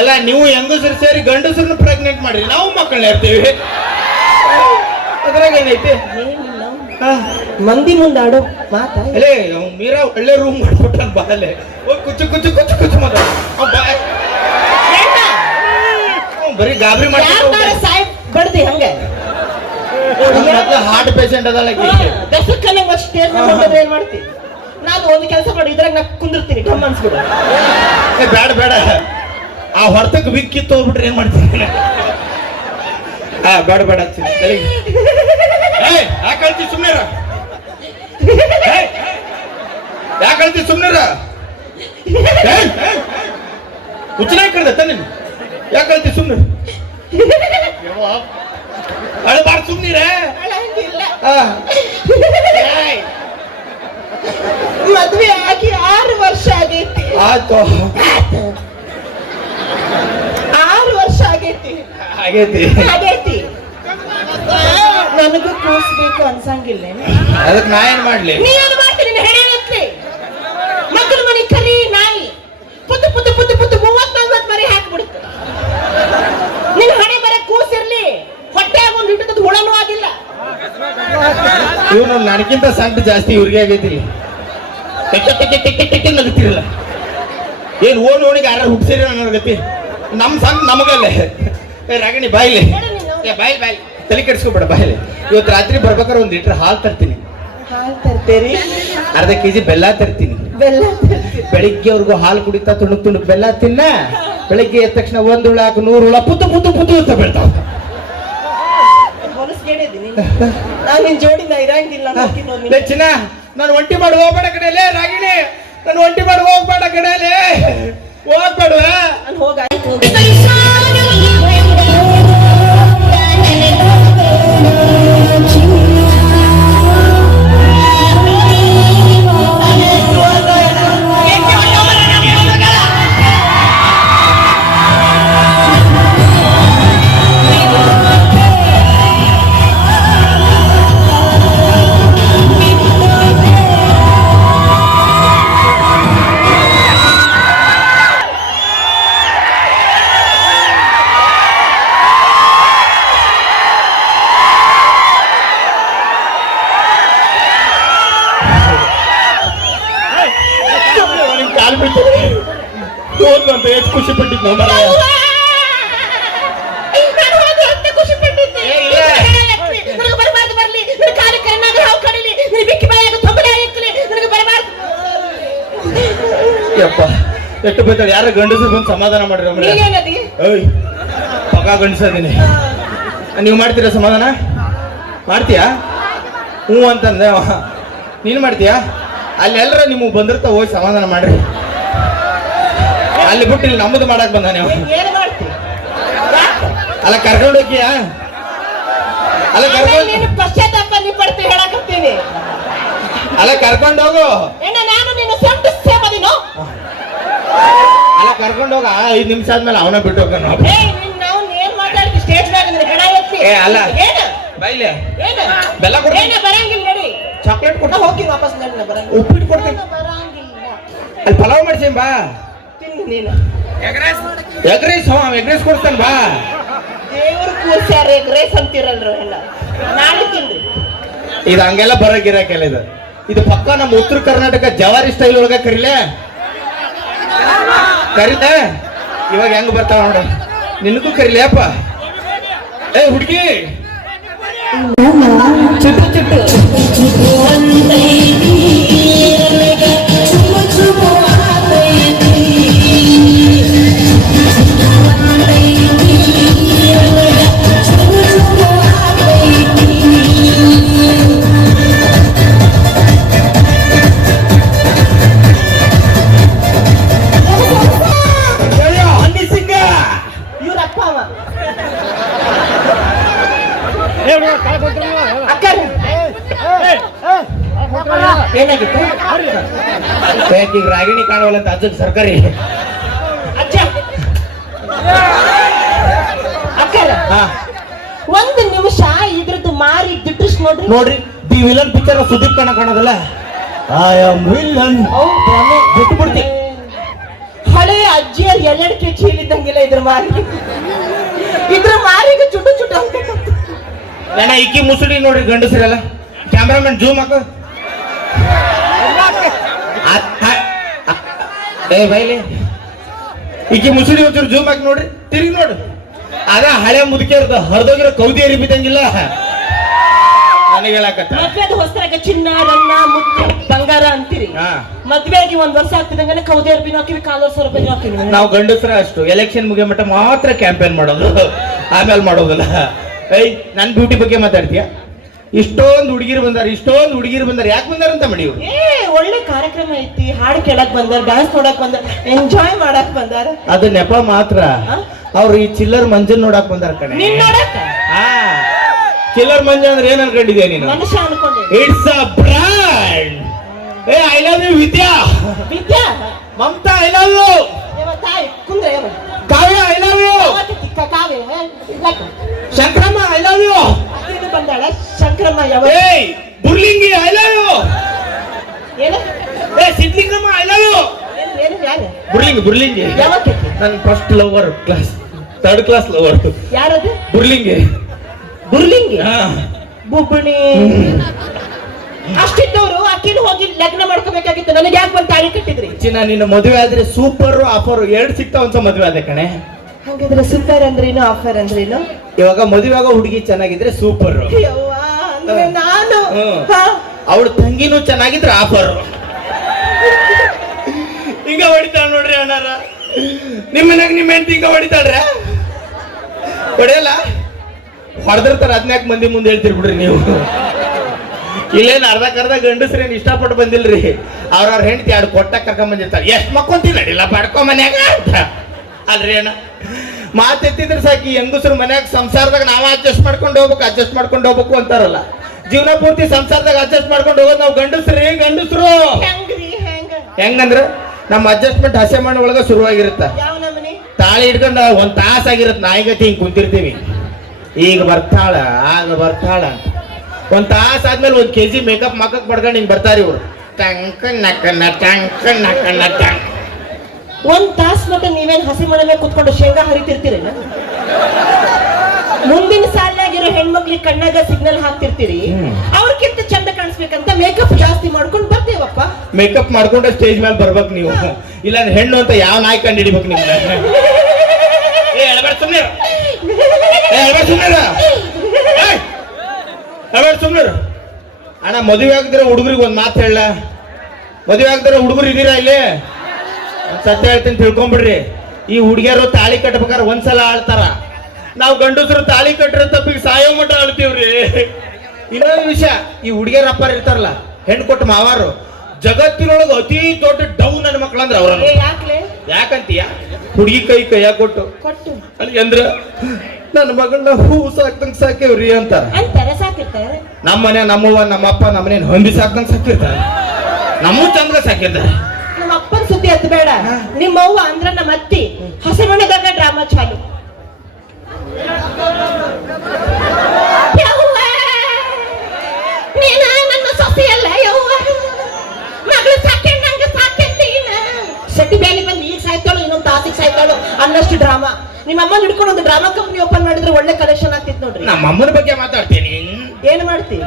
ಎಲ್ಲ ನೀವು ಹೆಂಗಸರು ಸೇರಿ ಗಂಡಸರನ್ನ ಪ್ರೆಗ್ನೆಂಟ್ ಮಾಡ್ರಿ ನಾವು ಮಕ್ಕಳನ್ನ ಹೇಳ್ತೀವಿ. ಅದ್ರಾಗ ಏನೈತಿ? ಮಂದಿ ಮುಂದೆ ಮುಂದಾಡೋ ಮಾತಾ ಅಲ್ಲೇ ಮೀರಾ ಒಳ್ಳೆ ರೂಮ್ ಮಾಡ್ಬಿಟ್ಟ ಬಾಲೆ ಹೋಗಿ ಕುಚ್ಚು ಕುಚ್ಚು ಕುಚ್ಚು ಕುಚ್ಚು ಮಾಡ ಬರೀ ಗಾಬರಿ ಮಾಡ್ತಾರೆ ಹಾರ್ಟ್ ಪೇಷಂಟ್ ಅದಲ್ಲ ಆಕಿ. ದಸಕ್ಕನೆ ಸ್ಟೇಜ್ ಮೇಲೆ ಏನ್ ಮಾಡ್ತಿ? ನಾನು ಒಂದು ಕೆಲಸ ಮಾಡಿ ಇದ್ರಾಗ ನಾ ಕುಂದಿರ್ತೀನಿ ಅನ್ಸ್ಬಿಡು. ಏ ಬೇಡ ಬೇಡ ಆ ಹೊರತಕ್ಕೆ ಬಿಕ್ಕಿತ್ತು ತೋರ್ಬಿಟ್ರೆ ಏನ್ ಮಾಡ್ತೀನಿ? ಆ ಬೇಡ ಬೇಡ ಯಾಕೆ ಹೇಳ್ತಿ ಸುಮ್ಮನೆ ಯಾಕೆ ಹೇಳ್ತಿ ಸುಮ್ಮನೆ ಹುಚ್ಚನ ಕಡ್ದೆ ತಾನೆ ಯಾಕೆ ಹೇಳ್ತಿ ಸುಮ್ಮನೆ ಅಳಬಾರ್ದು ಸುಮ್ಮನಿರ ಅಳಂಗಿಲ್ಲ. ಮದ್ವೆ ಆಗಿ ಆರು ವರ್ಷ ಆಗೈತಿ. ಆತು ಆರು ವರ್ಷ ಆಗೈತಿ. ಆಗೈತಿ. ಆಗೈತಿ. ನನಗೂ ಕೂಸ್ಬೇಕು ಅನ್ಸಂಗಿಲ್ಲ. ಅದಕ್ಕೆ ನಾ ಏನ್ ಮಾಡ್ಲಿ? ನೀ ಏನ್ ಮಾಡ್ತೀನಿ ಹೆಣೆನಂತ್ಲಿ ಮಗನ ಮನೆ ಕರಿ ನಾಯಿ. ಪುತ್ತು ಪುತ್ತು ಪುತ್ತು ಪುತ್ತು ಮೂವತ್ ನಲ್ವತ್ ಮರಿ ಹಾಕ್ಬಿಡ್ತು. ನಿನ್ ಹಣೆ ಬರ ಕೂಸಿರ್ಲಿ ಹೊಟ್ಟೆಯಾಗ ಒಂದು ಹಿಡಿದ ಹುಳನೂ ಆಗಿಲ್ಲ. ಇವನು ನನಗಿಂತ ಸಂಕಟ ಜಾಸ್ತಿ ಇವ್ರಿಗೆ ಆಗೈತಿ. ನಗುತ್ತಿರಲ್ಲ ಏನ್ ಓಣ್ ಓಣಿಗೆ ಯಾರು ಹುಟ್ಟಿಸಿರಿ ಗತಿ ನಮ್ ಸಂಕ ನಮಗಲ್ಲೇ. ಏ ರಾಗಿಣಿ ಬಾಯಿಲೆ ಏ ಬಾಯಿ ಬಾಯಿಲ್ ತಲೆ ಕೆಡಿಸ್ಕೊಬೇಡ ಬಾಯಿಲೆ ಇವತ್ತು ರಾತ್ರಿ ಬರ್ಬೇಕಾದ್ರೆ ಒಂದ್ ಲೀಟರ್ ಹಾಲು ತರ್ತೀನಿ. ಹಾಲ್ ತರ್ತೇರಿ? ಅರ್ಧ ಕೆಜಿ ಬೆಲ್ಲ ತರ್ತೀನಿ. ಬೆಲ್ಲ ಬೆಳಿಗ್ಗೆವರೆಗೂ ಹಾಲು ಕುಡಿತಾ ತುಣುಕ್ ತುಣುಕ್ ಬೆಲ್ಲ ತಿನ್ನ ಬೆಳಿಗ್ಗೆ ಎದ್ದ ತಕ್ಷಣ ಒಂದ್ ಹುಳ ಹಾಕು ನೂರು ಹುಳ ಪುತ್ತು ಪುತ್ತು ಪುತ್ತು ಅಂತ ಬೀಳ್ತಾವ. ಹೊಲಸ್ಗೇಡಿದ್ದೀನಿ ನಾನು ನಿನ್ ಜೋಡಿ ನಾ ಇರಂಗಿಲ್ಲ. ಚಿನ್ನ ನಾನು ಒಂಟಿ ಮಾಡಿ ಹೋಗ್ಬೇಡ ಕಡೆಯಲ್ಲೇ ರಾಗಿಣಿ. ನಾನು ಒಂಟಿ ಮಾಡಿ ಹೋಗ್ಬೇಡ ಕಡೆಯಲ್ಲೇ ಹೋಗ್ಬೇಡ. ನಾನು ಹೋಗ ಎಷ್ಟು ಬೈತಾಳೆ ಯಾರ ಗಂಡಸರು ಬಂದು ಸಮಾಧಾನ ಮಾಡ್ರಿ ಅಮ್ಮ ಓಯ್ ಪಕ್ಕ ಗಂಡಸದೀನಿ ನೀವು ಮಾಡ್ತೀರಾ ಸಮಾಧಾನ? ಮಾಡ್ತೀಯಾ? ಹ್ಞೂ ಅಂತಂದೆ. ನೀನು ಮಾಡ್ತೀಯಾ? ಅಲ್ಲಿ ಎಲ್ಲರ ನಿಮಗೆ ಬಂದಿರ್ತಾ ಹೋಗಿ ಸಮಾಧಾನ ಮಾಡ್ರಿ. ಅಲ್ಲಿ ಬಿಟ್ಟು ಇಲ್ಲಿ ನಮ್ಮದು ಮಾಡಕ್ ಬಂದ ನೀವು. ಅಲ್ಲ ಕರ್ಕೊಂಡು ಹೋಗಿಯಾ? ಅಲ್ಲ ಕರ್ಕೊಂಡು ಅಲ್ಲ ಕರ್ಕೊಂಡು ಹೋಗು. ನಾನು ಅಲ್ಲ ಕರ್ಕೊಂಡು ಹೋಗ. ಐದು ನಿಮಿಷ ಆದ್ಮೇಲೆ ಅವನ ಬಿಟ್ಟು ಹೋಗೋಣ ಏ ಅಲ್ಲ. ಏನು? ಬೈಲೆ. ಏನು? ಬೆಲ್ಲ ಚಾಕ್ಲೇಟ್ ಕೊಟ್ಟು ವಾಪಸ್ ಬರಂಗಿಲ್ಲ. ಉಪ್ಪಿಟ್ಟು ಕೊಡ್ತೀನಿ. ಬರಂಗಿಲ್ಲ. ಅಲ್ಲಿ ಪಲಾವ್ ಮಾಡ್ಸೀನಿ ಬಾ. ತಿನ್ನು ನೀನು. ಎಗ್ರೈಸ್. ಎಗ್ ಎಗ್ರೈಸ್ ಕೊಡ್ತಾನೆ ಬಾ. ದೇವ್ರ ಕೂರ್ಸ್ಯಾರ ಗ್ರೇಸ್ ಅಂತಿರಲ್ರು ಎಲ್ಲ. ನಾಳೆ ತಿನ್ರಿ ಇದು ಹಂಗೆಲ್ಲ ಬರೋಗಿರಕ್ಕೆಲ್ಲ ಇದು. ಇದು ಪಕ್ಕ ನಮ್ಮ ಉತ್ತರ ಕರ್ನಾಟಕ ಜವಾರಿ ಸ್ಟೈಲ್ ಒಳಗ ಕರಿಲೆ? ಕರಿಲೆ ಇವಾಗ ಹೆಂಗ್ ಬರ್ತಾವ ನೋಡ ನಿನಗೂ ಕರಿಲೆ ಅಪ್ಪ ಏ ಹುಡುಗಿ ಚಿಟ್ಟು ಚುಟ್ಟು ಏನಾಗಿತ್ತು ರಾಗಿಣಿ ಕಾಣುವಲ್ಲ ಅಂತ ಅಜ್ಜಗ್ ಸರ್ಕಾರಿ ಅಕ್ಕರ ಒಂದು ನಿಮಿಷ ಇದ್ರದ್ದು ಮಾರಿ ದಿಟ್ಟಿಸ್ ನೋಡ್ರಿ ನೋಡ್ರಿ ದಿ ವಿಲನ್ ಪಿಕ್ಚರ್ ಸುದೀಪ್ ಕಣ ಕಾಣೋದಲ್ಲ ಐ ಆಮ್ ವಿಲನ್ ಬಿಟ್ಟು ಬಿಡ್ತಿ ಹಳೆ ಅಜ್ಜಿಯರ್ ಎಲ್ಲಡಿಕೆ ಚೀಲಿದ್ದಂಗಿಲ್ಲ ಇದ್ರ ಮಾರಿ. ಇದ್ರ ಮಾರಿಗೆ ಚುಟ್ಟು ಚುಟ್ಟು ನನ್ನ ಇಕ್ಕಿ ಮುಸುಡಿ ನೋಡಿ ಗಂಡಸರೆಲ್ಲ. ಕ್ಯಾಮ್ರಾಮನ್ ಜೂಮ್ ಹಾಕು. ಏ ಬೈಲಿ. ಈಕಿ ಮುಸುಡಿ ಒಂಚೂರು ಜೂಮ್ ಹಾಕಿ ನೋಡ್ರಿ. ತಿರುಗಿ ನೋಡು. ಅದ ಹಳೆ ಮುದುಕಿಯರ್ದು ಹರಿದೋಗಿರೋ ಕೌದಿ ಅರಿ ಬಿದ್ದಂಗಿಲ್ಲ. ಹೊಸರಾಗ ಚಿನ್ನ ರನ್ನ ಮುತ್ತು ಬಂಗಾರ ಅಂತೀರಿ. ಹಾ. ಮದ್ವೆಗೆ ಒಂದ್ ವರ್ಷ ಆಗ್ತಿದಂಗೆ ಕೌದೆ ಅರ್ಬಿನ ಹಾಕಿವಿ ಕಾಲು ವರ್ಷ ರೂಪಾಯಿ ಹಾಕಿವಿ ನಾವು ಗಂಡಸ್ರ ಅಷ್ಟು. ಎಲೆಕ್ಷನ್ ಮುಗಿಯೋ ಮಟ್ಟ ಮಾತ್ರ ಕ್ಯಾಂಪೇನ್ ಮಾಡೋದು. ಆಮೇಲೆ ಮಾಡೋದಿಲ್ಲ. ಐ ನನ್ ಬ್ಯೂಟಿ ಬಗ್ಗೆ ಮಾತಾಡ್ತೀಯ? ಇಷ್ಟೊಂದು ಹುಡುಗಿರು ಬಂದಾರ ಇಷ್ಟೊಂದು ಹುಡುಗಿರು ಬಂದಾರ. ಯಾಕೆ ಬಂದಾರ ಅಂತ ಮಾಡಿ ಇವ್ರು? ಏ ಒಳ್ಳೆ ಕಾರ್ಯಕ್ರಮ ಐತಿ. ಹಾಡು ಕೇಳಕ್ ಬಂದಾರ ಡ್ಯಾನ್ಸ್ ನೋಡಕ್ ಬಂದಾರ ಎಂಜಾಯ್ ಮಾಡಕ್ ಬಂದಾರ. ಅದು ನೆಪ ಮಾತ್ರ? ಅವ್ರು ಈ ಚಿಲ್ಲರ್ ಮಂಜನ್ ನೋಡಕ್ ಬಂದಾರ ಕಣೆ. ನಿನ್ ನೋಡಕ್? ಹಾ. ಚಿಲ್ಲರ್ ಮಂಜ ಅಂದ್ರೆ ಏನ್ ಅನ್ಕೊಂಡಿದ್ಯಾ ನೀನು? ಮನುಷ್ಯ ಅನ್ಕೊಂಡೆ ಇಟ್ಸ್ ಅ ಬ್ರ್ಯಾಂಡ್ ಏ I love you Vidya. Vidya? Mamata I love you ತಾಯಿ ಕುಂದ್ರೆ Kavya I love you Kavya. Shankaramma I love you ಅಕ್ಕಿನೂ ಬಂದಾಳ ಶಂಕರಮ್ಮ ಯಾವ ಏಯ್ ಬುರ್ಲಿಂಗಿ ಐ ಲವ್ ಯು ಏನು? ಏ ಸಿದ್ಲಿಂಗಮ್ಮ ಐ ಲವ್ ಯು ಏನ್ ಯಾರು? ಬುರ್ಲಿಂಗಿ ಬುರ್ಲಿಂಗಿ. ಯಾವತ್ತಿ ನನ್ನ first lover class third class lover ಯಾರದು? ಬುರ್ಲಿಂಗಿ. ಬುರ್ಲಿಂಗಿ? ಹಾ. ಬುಬ್ಬಣಿ. ಅಷ್ಟಿದ್ದವರು ಅಕ್ಕಿನ ಹೋಗಿ ಲಗ್ನ ಮಾಡ್ಕೋಬೇಕಾಗಿತ್ತು. ನನಗೆ ಯಾಕೆ ಬಂದು ತಾಳಿ ಕಟ್ಟಿದ್ರಿ? ಚಿನ್ನ ನಿನ್ನ ಮದುವೆ ಆದ್ರೆ ಸೂಪರ್ ಆಫರ್. ಎರಡು ಸಿಗ್ತಾವ ಅಂತ ಮದುವೆ ಆದ ಕಣೆ. ಹಾಗಾದ್ರೆ ಸೂಪರ್ ಅಂದ್ರೇನು ಆಫರ್ ಅಂದ್ರೇನು? ಇವಾಗ ಮದುವೆ ಆಗೋ ಹುಡುಗಿ ಚೆನ್ನಾಗಿದ್ರೆ ಸೂಪರ್. ನಾನು. ಅವಳ ತಂಗಿನೂ ಚೆನ್ನಾಗಿದ್ರೆ ಆಫರ್. ಹಿಂಗ ಹೊಡಿತಾಳ ನೋಡ್ರಿ ಅಣ್ಣಾರ. ನಿಮ್ಮ ಮನ್ಯಾಗ ನಿಮ್ಮ ಹೆಂಡತಿ ಹಿಂಗ ಹೊಡಿತಾಳ್ರೆ? ಹೊಡೆಯಲ್ಲ? ಹೊಡೆದಿರ್ತಾರ ಹದಿನಾಲ್ಕು ಮಂದಿ ಮುಂದೆ ಹೇಳ್ತೀರಿ ಬಿಡ್ರಿ ನೀವು. ಇಲ್ಲೇನ್ ಅರ್ಧಕ್ಕರ್ಧ ಗಂಡಸ್ರೇನು ಇಷ್ಟಪಟ್ಟು ಬಂದಿಲ್ರಿ? ಅವ್ರವ್ರ ಹೆಂಡತಿ ಎರಡು ಕೊಟ್ಟ ಕರ್ಕೊಂಡ್ ಬಂದಿರ್ತಾರೆ. ಎಷ್ಟು ಮಕ್ಕೊಂತಿ ನಡಿಲ್ಲ ಪಡ್ಕೊ ಮನ್ಯಾಗ ಅಂತ. ಅಲ್ರಿ ಅಣ್ಣ ಮಾತೆತ್ತಿದ್ರೆ ಸಾಕಿ ಹೆಂಗಸ್ರು ಮನ್ಯಾಗ ಸಂಸಾರದಾಗ ನಾವು ಅಡ್ಜಸ್ಟ್ ಮಾಡ್ಕೊಂಡು ಹೋಗ್ಬೇಕು ಅಡ್ಜಸ್ಟ್ ಮಾಡ್ಕೊಂಡು ಹೋಗ್ಬೇಕು ಅಂತಾರಲ್ಲ. ಜೀವನ ಪೂರ್ತಿ ಸಂಸಾರದಾಗ ಅಡ್ಜಸ್ಟ್ ಮಾಡ್ಕೊಂಡು ಹೋಗೋದು ನಾವು ಗಂಡಸ್ರಿ ಗಂಡಸ್ರು? ಹೆಂಗಂದ್ರ ನಮ್ಮ ಅಡ್ಜಸ್ಟ್ಮೆಂಟ್ ಹಸೆ ಮಣ್ಣು ಒಳಗ ಶುರುವಾಗಿರುತ್ತ. ತಾಳಿ ಹಿಡ್ಕೊಂಡು ಒಂದ್ ತಾಸ ಆಗಿರತ್ ನಾಯಿಗತಿ ಹಿಂಗೆ ಕುಂತಿರ್ತೀವಿ. ಈಗ ಬರ್ತಾಳ ಆಗ ಬರ್ತಾಳ ಅಂತ. ಒಂದ್ ತಾಸ ಆದ್ಮೇಲೆ ಒಂದ್ ಕೆಜಿ ಮೇಕಪ್ ಮಾಕಕ್ ಪಡ್ಕೊಂಡು ಹಿಂಗ್ ಬರ್ತಾರ ಇವರು. ಟಂಕ ನಕ್ಕನ ಟಂಕ ನಕ್ಕನ ಟಂಕ್. ಒಂದು ತಾಸ್ ಮತ್ತೆ ನೀವೇನ್ ಹಸಿ ಮನೆ ಮೇಲೆ ಕುತ್ಕೊಂಡು ಶೇಂಗಾ ಹರಿತಿರ್ತೀರಿ? ಮುಂದಿನ ಸಾಲಿನಾಗಿರೋ ಹೆಣ್ಮಕ್ಳಿಗೆ ಕಣ್ಣಾಗ ಸಿಗ್ನಲ್ ಹಾಕ್ತಿರ್ತೀರಿ. ಅವ್ರಕ್ಕಿಂತ ಚಂದ ಕಾಣಿಸ್ಬೇಕಂತ ಮೇಕಪ್ ಜಾಸ್ತಿ ಮಾಡ್ಕೊಂಡು ಬರ್ತೇವಪ್ಪ. ಮೇಕಪ್ ಮಾಡ್ಕೊಂಡೆ ಸ್ಟೇಜ್ ಮೇಲೆ ಬರ್ಬೇಕು ನೀವು. ಇಲ್ಲ ಹೆಣ್ಣು ಅಂತ ಯಾವ ನಾಯಿ ಕಂಡು ಹಿಡಿಬೇಕು ನಿಮ್ಗೆ? ಏ ಎಳಬೇಡ ಸುಮ್ಮನೆ ಏ ಎಳಬೇಡ ಸುಮ್ಮನೆ ಎಳಬೇಡ ಸುಮ್ಮನೆ ಅಣ್ಣ, ಮದುವೆ ಆಗಿದ್ರೆ ಹುಡುಗರಿಗೆ ಒಂದು ಮಾತು ಹೇಳ. ಮದುವೆ ಆಗದಿರೋ ಹುಡುಗರು ಇದ್ದೀರಾ ಇಲ್ಲಿ? ಸತ್ಯ ಹೇಳ್ತೀನಿ, ತಿಳ್ಕೊಂಬಿಡ್ರಿ. ಈ ಹುಡುಗಿಯರು ತಾಳಿ ಕಟ್ಬೇಕಾದ್ರೆ ಒಂದ್ಸಲ ಆಳ್ತಾರ. ನಾವು ಗಂಡಸರು ತಾಳಿ ಕಟ್ಟಿರೋ ತಪ್ಪಿಗೆ ಸಾಯೋ ಮಟ್ಟ ಆಳ್ತೀವ್ರಿ. ಇನ್ನೊಂದು ವಿಷಯ, ಈ ಹುಡುಗಿಯರ ಅಪ್ಪಾರ ಇರ್ತಾರಲ್ಲ, ಹೆಣ್ಣು ಕೊಟ್ಟು ಮಾವಾರು ಜಗತ್ತಿನೊಳಗೆ ಅತಿ ದೊಡ್ಡ ಡೌನ್ ನನ್ನ ಮಕ್ಳು ಅವ್ರ ಯಾಕಂತೀಯ? ಹುಡುಗಿ ಕೈ ಕೈಯಾಗ ಕೊಟ್ಟು. ಕೊಟ್ಟು. ಅಲ್ಲಿ ಅಂದ್ರ ನನ್ನ ಮಗಳನ್ನ ಹೂ ಸಾಕ್ದಂಗ್ ಸಾಕೇವ್ರಿ ಅಂತ. ನಮ್ಮ ಮನೆ ನಮ್ಮವ್ವ ನಮ್ಮಪ್ಪ ನಮ್ಮನೇನ್ ಹೊಂದಿ ಸಾಕ್ದಂಗ್ ಸಾಕಿರ್ತಾರೆ. ನಮ್ಮ ಚಂದ್ರ ಸಾಕಿರ್ತಾರೆ. ನಮ್ಮ ಅಪ್ಪನ ಸುದ್ದಿ ಹತ್ತು ಬೇಡ. ನಿಮ್ಮವ್ವ ಅಂದ್ರ ನಮ್ಮ ಅತ್ತಿ. ಹಸಿಮಣದಾಗ ಡ್ರಾಮಾ ಚಾಲು. ನೀನ ನನ್ನ ಸೊಸೆಯಲ್ಲ ಮಗಳು ನಂಗೆ ಸಾಕಿರ್ತೀನ. ಸೆಟ್ಟಿ ಬೇಲಿ ಬಂದು ಈಗ ಸಾಯ್ತಾಳು ಇನ್ನೊಂದು ತಾಸಿಗೆ ಸಾಯ್ತಾಳು ಅನ್ನಷ್ಟು ಡ್ರಾಮಾ. ನಿಮ್ಮ ಅಮ್ಮನ ಹಿಡ್ಕೊಂಡು ಒಂದು ಡ್ರಾಮಾ ಕಂಪ್ನಿ ಓಪನ್ ಮಾಡಿದ್ರೆ ಒಳ್ಳೆ ಕಲೆಕ್ಷನ್ ಆಗ್ತಿತ್ತು ನೋಡ್ರಿ. ನಮ್ಮ ಅಮ್ಮನ ಬಗ್ಗೆ ಮಾತಾಡ್ತೀನಿ. ಏನ್ ಮಾಡ್ತಿ?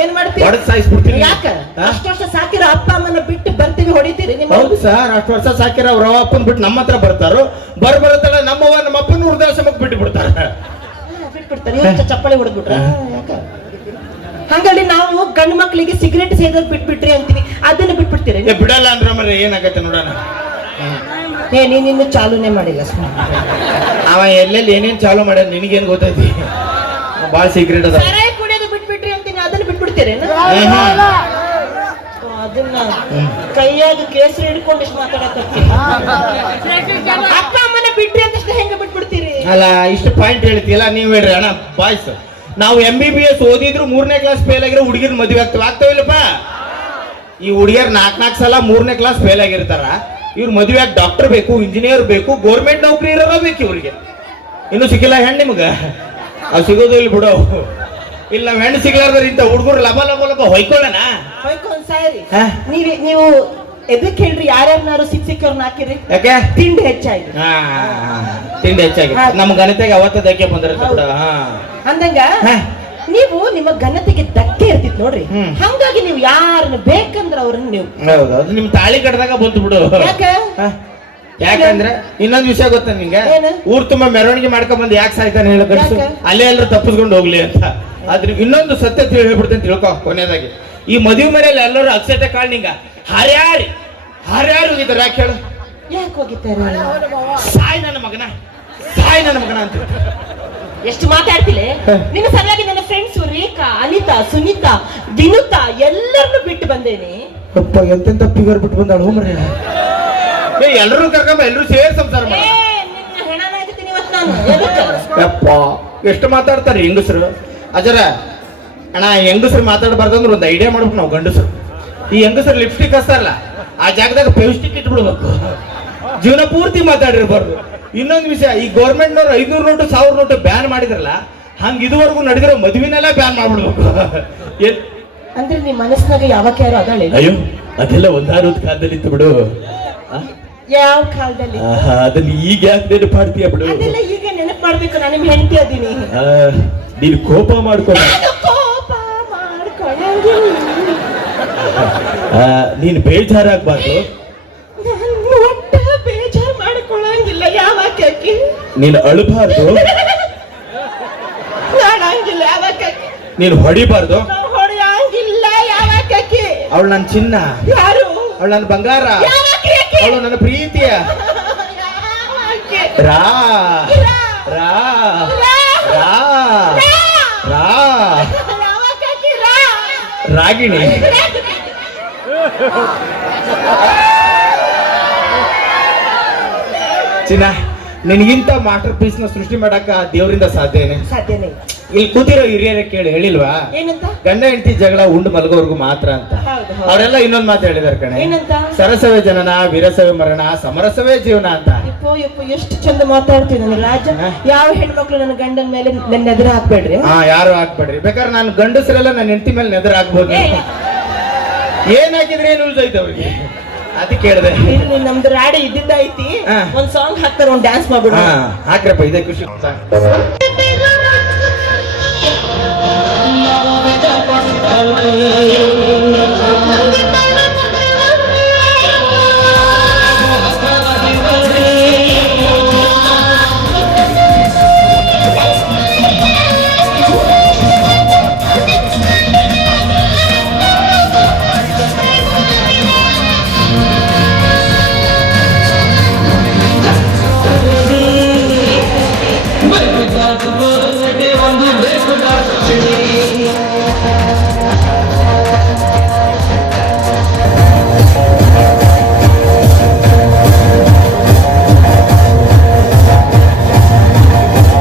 ಏನ್ ಮಾಡ್ತಿ? ಹೊಡೆದ್ ಸಾಯಿಸ್ಬಿಡ್ತೀನಿ. ಯಾಕ? ಅಷ್ಟು ವರ್ಷ ಸಾಕಿರೋ ಅಪ್ಪ ಅಮ್ಮನ ಬಿಟ್ಟು ಬರ್ತೀವಿ ಹೊಡಿತೀರಿ ನಿಮ್ಮ ಹೌದು ಸರ್ ಅಷ್ಟು ವರ್ಷ ಸಾಕಿರೋ ಅವ್ರ ಅಪ್ಪನ್ ಬಿಟ್ಟು ನಮ್ಮ ಹತ್ರ ಬರ್ತಾರೋ ಬರ್ ಬರುತ್ತಲ್ಲ ನಮ್ಮವ್ವ ನಮ್ಮ ಅಪ್ಪನ ವೃದ್ಧಾಶ್ರಮಕ್ಕೆ ಬಿಟ್ಟು ಬಿಡ್ತಾರೆ. ಬಿಟ್ಬಿಡ್ತಾರೆ. ಚಪ್ಪಲಿ ಹೊಡೆದ್ಬಿಟ್ರ. ಹಂಗಾಗಿ ನಾವು ಗಂಡು ಮಕ್ಕಳಿಗೆ ಸಿಗರೇಟ್ ಸೇದೋದು ಬಿಟ್ಬಿಟ್ರಿ ಅಂತೀವಿ. ಅದನ್ನ ಬಿಟ್ಬಿಡ್ತೀರಿ. ಏ ಬಿಡಲ್ಲ ಅಂದ್ರೆ ಮರೆ ಏನಾಗತ್ತೆ ನೋಡೋಣ. ಏ ನೀನ್ ಇನ್ನು ಚಾಲೂನೇ ಮಾಡಿಲ್ಲ ಸುಮ್ನೆ. ಅವ ಎಲ್ಲೆಲ್ಲಿ ಏನೇನು ಚಾಲು ಮಾಡ್ಯಾನ ನಿನಗೇನ್ ಗೊತ್ತೈತಿ? ಬಾಳ ಸೀಕ್ರೆಟ್ ಅದ ಸಾರಾಯಿ ಕುಡಿಯೋದು ಬಿಟ್ಬಿಟ್ರಿ ಅಂತೀನಿ ಅದನ್ನ ಬಿಟ್ಬಿಡ್ತೀರಿ ಅದನ್ನ ಕೈಯಾಗ ಕೇಸರಿ ಹಿಡ್ಕೊಂಡು ಇಷ್ಟು ಮಾತಾಡಕತ್ತೀನಿ ಅಪ್ಪ ಅಮ್ಮನ ಬಿಟ್ರಿ ಅಂತ ಹೆಂಗ ಬಿಟ್ಬಿಡ್ತೀರಿ? ಅಲ್ಲ ಇಷ್ಟು ಪಾಯಿಂಟ್ ಹೇಳ್ತೀಯಲ್ಲ ನೀವ್ ಹೇಳ್ರಿ ಅಣ್ಣ ಬಾಯ್ಸ್ ನಾವು ಎಂ ಬಿ ಬಿ ಎಸ್ ಓದಿದ್ರು ಮೂರನೇ ಕ್ಲಾಸ್ ಫೇಲ್ ಆಗಿರೋ ಹುಡುಗಿರ್ ಮದುವೆ ಆಗ್ತವೆ ಆಗ್ತಾವಿಲ್ಲಪ್ಪ ಈ ಹುಡುಗಿಯರ್ ನಾಲ್ಕು ನಾಲ್ಕು ಸಲ ಮೂರನೇ ಕ್ಲಾಸ್ ಫೇಲ್ ಆಗಿರ್ತಾರ. ಇವ್ರ ಮದುವೆ ಆಗಿ ಡಾಕ್ಟರ್ ಬೇಕು ಇಂಜಿನಿಯರ್ ಬೇಕು ಗೋರ್ಮೆಂಟ್ ನೌಕರಿ ಇರೋರ ಬೇಕು ಇವ್ರಿಗೆ. ಇನ್ನು ಸಿಕ್ಕಿಲ್ಲ ಹೆಣ್ಣು ನಿಮ್ಗ? ಅವ್ ಸಿಗೋದು ಇಲ್ಲಿ ಬಿಡೋ. ಇಲ್ಲ ನಾವ್ ಹೆಣ್ಣು ಸಿಗ್ಲಾರ್ದ್ರ ಇಂತ ಹುಡುಗರು ಲಬ ಲಬ ಲಬ ಹೊಯ್ಕೊಳ್ಳೋಣ? ನೀವ್ ನೀವು ಎದಕ್ ಹೇಳ್ರಿ ಯಾರ್ಯಾರು ಸಿಕ್ ಸಿಕ್ಕವ್ರನ್ನ ಹಾಕಿರಿ? ಯಾಕೆ? ತಿಂಡಿ ಹೆಚ್ಚಾಗಿ ತಿಂಡಿ ಹೆಚ್ಚಾಗಿ. ಹಾ. ನಮ್ಮ ಅವತ್ತದಕ್ಕೆ ಬಂದಿರುತ್ತೆ ಬಿಡ. ಹಾ. ಅಂದಂಗ ನೀವು ನಿಮ್ಮ ಘನತೆಗೆ ಧಕ್ಕೆ ಇರ್ತಿತ್ತು ನೋಡ್ರಿ. ಹಂಗಾಗಿ ನೀವು ಯಾರನ್ನ ಬೇಕಂದ್ರ ಅವ್ರನ್ನ ನೀವು. ಹೌದು ಅದು ನಿಮ್ ತಾಳಿ ಕಟ್ಟದಾಗ ಬಂತು ಬಿಡು. ಯಾಕ? ಯಾಕಂದ್ರೆ ಇನ್ನೊಂದ್ ವಿಷಯ ಗೊತ್ತಾ ನಿಂಗೆ? ಊರ್ ತುಂಬಾ ಮೆರವಣಿಗೆ ಮಾಡ್ಕೊಂಡ್ ಬಂದು ಯಾಕೆ ಸಾಯ್ತಾನೆ ಹೇಳ ಅಲ್ಲೇ ಎಲ್ಲರೂ ತಪ್ಪಿಸ್ಕೊಂಡು ಹೋಗ್ಲಿ ಅಂತ. ಆದ್ರೆ ಇನ್ನೊಂದು ಸತ್ಯ ತಿಳಿ ಹೇಳ್ಬಿಡ್ತೇನೆ ತಿಳ್ಕೊ ಕೊನೆಯದಾಗಿ ಈ ಮದುವೆ ಮನೆಯಲ್ಲಿ ಎಲ್ಲರೂ ಅಕ್ಷತೆ ಕಾಳ್ ನಿಂಗ. ಹರ್ಯಾರಿ ಹರ್ಯಾರು ಹೋಗಿದ್ದಾರೆ. ಯಾಕೆ ಹೇಳು? ಯಾಕೆ ಹೋಗಿದ್ದಾರೆ? ಸಾಯ್ ನನ್ನ ಮಗನ ಸಾಯ್ ನನ್ನ ಮಗನ ಅಂತ. ಎಷ್ಟು ಮಾತಾಡ್ತಿಲೆ? ನಿನ್ನ ಸರಿಯಾಗಿ ನನ್ನ ಫ್ರೆಂಡ್ಸ್ ರೇಖಾ ಅನಿತಾ ಸುನೀತಾ ವಿನುತಾ ಎಲ್ಲರನ್ನು ಬಿಟ್ಟು ಬಂದೇನೆ. ಅಪ್ಪ ಎಂತೆಂತ ಫಿಗರ್ ಬಿಟ್ಟು ಬಂದಾಳ? ಹೋಮ್ರಿ ಏ ಎಲ್ಲರೂ ಕರ್ಕೊಂಬ ಎಲ್ಲರೂ ಸೇರ್ ಸಂಸಾರ ಏ, ಮಾಡ ನಿನ್ನ ಹೆಣನ ಹಾಕ್ತೀನಿ ಇವತ್ತು ನಾನು. ಎದಕ್ಕೆ? ಯಪ್ಪ ಎಷ್ಟು ಮಾತಾಡ್ತಾರೆ ಹೆಂಗಸರು? ಅಜರ ಅಣ್ಣ ಹೆಂಗಸರು ಮಾತಾಡಬಾರ್ದಂದ್ರೆ ಒಂದು ಐಡಿಯಾ ಮಾಡ್ಬೇಕು ನಾವು ಗಂಡಸರು. ಈ ಹೆಂಗಸರು ಲಿಪ್ಸ್ಟಿಕ್ ಹಚ್ತಾರಲ್ಲ ಆ ಜಾಗದಾಗ ಪೇಸ್ಟಿಕ್ ಇಟ್ಬಿಡ್ಬೇಕು. ಜೀವನ ಪೂರ್ತಿ ಮಾತಾಡಿರ್ಬಾರ್ದು. ಇನ್ನೊಂದು ವಿಷಯ ಈ ಗೌರ್ಮೆಂಟ್ನವ್ರು ಐನೂರು ನೋಟು ಸಾವಿರ ನೋಟು ಬ್ಯಾನ್ ಮಾಡಿದ್ರಲ್ಲ ಹಂಗ ಇದುವರೆಗೂ ನಡೆದಿರೋ ಮದುವೆನೆಲ್ಲ ಬ್ಯಾನ್ ಮಾಡ್ಬಿಡ್ಬೇಕು. ಅಂದ್ರೆ ನಿಮ್ ಮನಸ್ಸಿನಾಗ ಯಾವ ಯಾರು ಅದಾಳೆ? ಅಯ್ಯೋ ಅದೆಲ್ಲ ಒಂದಾರದ ಕಾಲದಲ್ಲಿ ಇತ್ತು ಬಿಡು? ಯಾವ ಕಾಲದಲ್ಲಿ? ಅದನ್ನ ಈಗ ಯಾಕೆ ನೆನಪು ಮಾಡ್ತೀಯ ಬಿಡು. ಈಗ ನೆನಪು ಮಾಡ್ಬೇಕು ನಾನು ನಿಮ್ ಹೆಂಡತಿ ಅದೀನಿ. ನೀನು ಕೋಪ ಮಾಡ್ಕೊಂಡು ಕೋಪ ಮಾಡ್ಕೊಳ್ಳೋದಿಲ್ಲ. ನೀನು ಬೇಜಾರಾಗ್ಬಾರ್ದು. ನೀನು ಅಳಬಾರ್ದು. ನೀನು ಹೊಡಿಬಾರ್ದು. ಅವಳು ನನ್ನ ಚಿನ್ನ. ಯಾರು? ಅವಳು ನನ್ನ ಬಂಗಾರ. ಅವಳು ನನ್ನ ಪ್ರೀತಿಯ. ರಾ. ರಾ. ರಾ. ರಾ. ರಾಗಿಣಿ. ಚಿನ್ನ. ನಿನಗಿಂತ ಮಾಸ್ಟರ್ ಪೀಸ್ನ ಸೃಷ್ಟಿ ಮಾಡಕ ದೇವರಿಂದ ಸಾಧ್ಯನೇ? ಸಾಧ್ಯನೇ. ಇಲ್ಲಿ ಕೂತಿರೋ ಹಿರಿಯರ ಕೇಳಿ ಹೇಳಿಲ್ವಾ? ಏನಂತ? ಗಂಡ ಹೆಂಡತಿ ಜಗಳ ಉಂಡು ಮಲಗೋರ್ಗು ಮಾತ್ರ ಅಂತ. ಅವರೆಲ್ಲ ಇನ್ನೊಂದ್ ಮಾತು ಹೇಳಿದಾರೆ ಕಣೆ? ಸರಸವೇ ಜನನ ವಿರಸವೇ ಮರಣ ಸಮರಸವೇ ಜೀವನ ಅಂತ. ಎಷ್ಟು ಚಂದ ಮಾತಾಡ್ತೀನಿ ರಾಜ ಯಾವ ಹೆಣ್ಮಕ್ಳು ನನ್ನ ಗಂಡನ ಮೇಲೆ ನನ್ನ ಎದುರು ಹಾಕ್ಬೇಡ್ರಿ? ಹಾ ಯಾರು ಹಾಕ್ಬೇಡ್ರಿ? ಬೇಕಾದ್ರೆ ನಾನು ಗಂಡಸರೆಲ್ಲ ನನ್ನ ಹೆಂಡತಿ ಮೇಲೆ ನೆದರ್ ಹಾಕ್ಬೋದು ಏನಾಗಿದ್ರೆ ಏನು ಉಳಿದೈತೆ ಐತೆ ಅವ್ರಿಗೆ? ಅದಕ್ಕೆ ಕೇಳಿದೆ. ಇಲ್ಲಿ ನಮ್ದು ರಾಡಿ ಇದ್ದಿದ್ದೈತಿ ಹಾ. ಒಂದ್ ಸಾಂಗ್ ಹಾಕ್ತಾರ ಒಂದ್ ಡ್ಯಾನ್ಸ್ ಮಾಡ್ಬಿಡ. ಹಾ ಹಾಕ್ರಪ್ಪ ಇದೇ ಖುಷಿ.